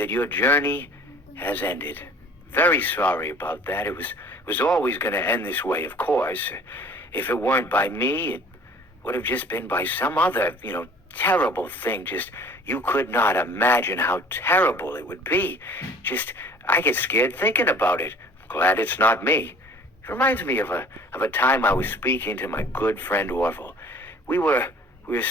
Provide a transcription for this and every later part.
that your journey has ended. Very sorry about that. It was always going to end this way, of course. If it weren't by me, it would have just been by some other, terrible thing. Just, you could not imagine how terrible it would be. Just, I get scared thinking about it. I'm glad it's not me. It reminds me of a time I was speaking to my good friend Orville. We were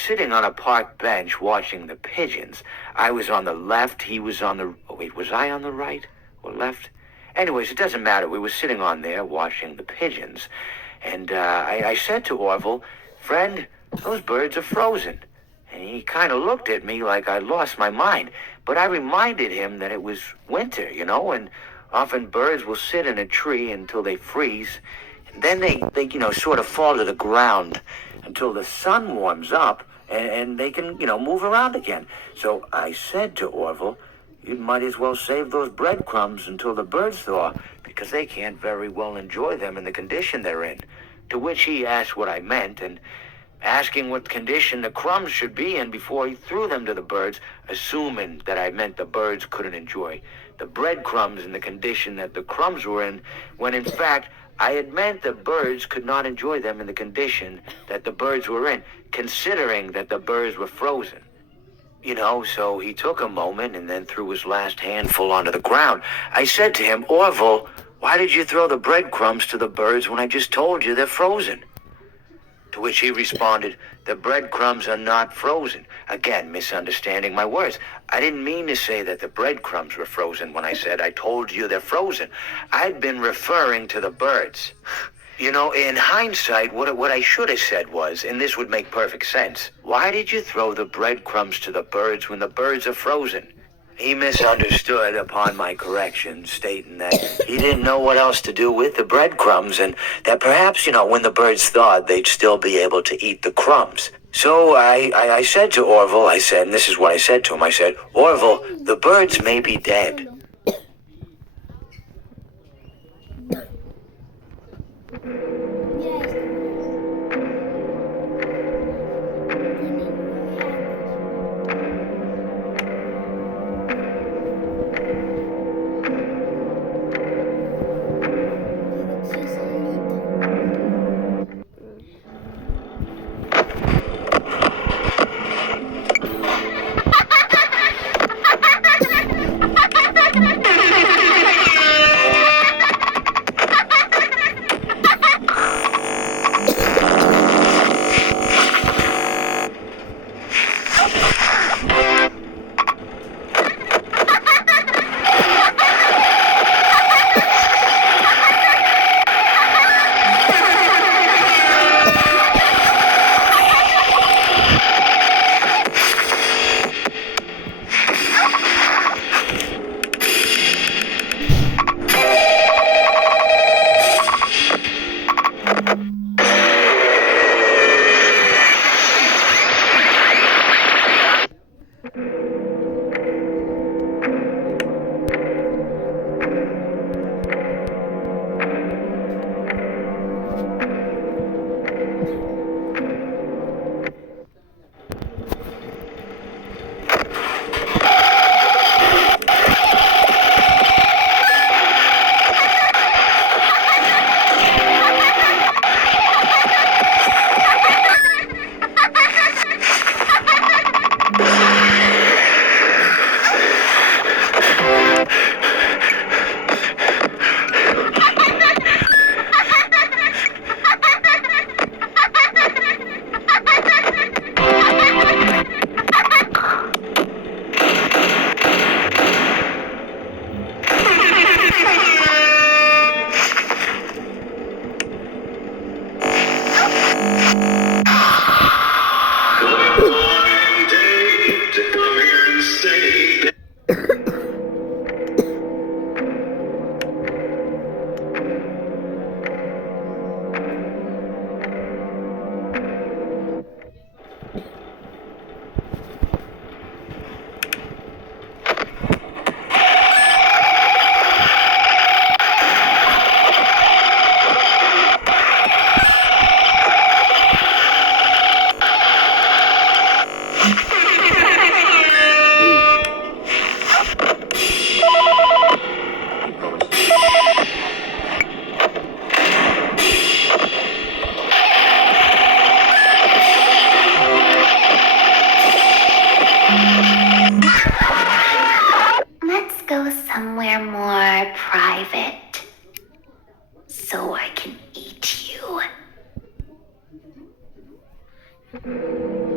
sitting on a park bench watching the pigeons. I was on the left, he was on the... Oh, wait, was I on the right or left? Anyways, it doesn't matter. We were sitting on there watching the pigeons. And I said to Orville, "Friend, those birds are frozen." And he kind of looked at me like I lost my mind. But I reminded him that it was winter, and often birds will sit in a tree until they freeze. And then they sort of fall to the ground until the sun warms up and they can, move around again. So I said to Orville, "You might as well save those breadcrumbs until the birds thaw, because they can't very well enjoy them in the condition they're in." To which he asked what I meant, and asking what condition the crumbs should be in before he threw them to the birds, assuming that I meant the birds couldn't enjoy the breadcrumbs in the condition that the crumbs were in, when in fact I had meant the birds could not enjoy them in the condition that the birds were in, considering that the birds were frozen. So he took a moment and then threw his last handful onto the ground. I said to him, "Orville, why did you throw the breadcrumbs to the birds when I just told you they're frozen?" To which he responded, "The breadcrumbs are not frozen." Again, misunderstanding my words. I didn't mean to say that the breadcrumbs were frozen when I said I told you they're frozen. I'd been referring to the birds. In hindsight, what I should have said was, and this would make perfect sense, "Why did you throw the breadcrumbs to the birds when the birds are frozen?" He misunderstood upon my correction, stating that he didn't know what else to do with the breadcrumbs, and that perhaps, when the birds thawed, they'd still be able to eat the crumbs. So I said to Orville, and this is what I said to him, I said, "Orville, the birds may be dead." more private so I can eat you.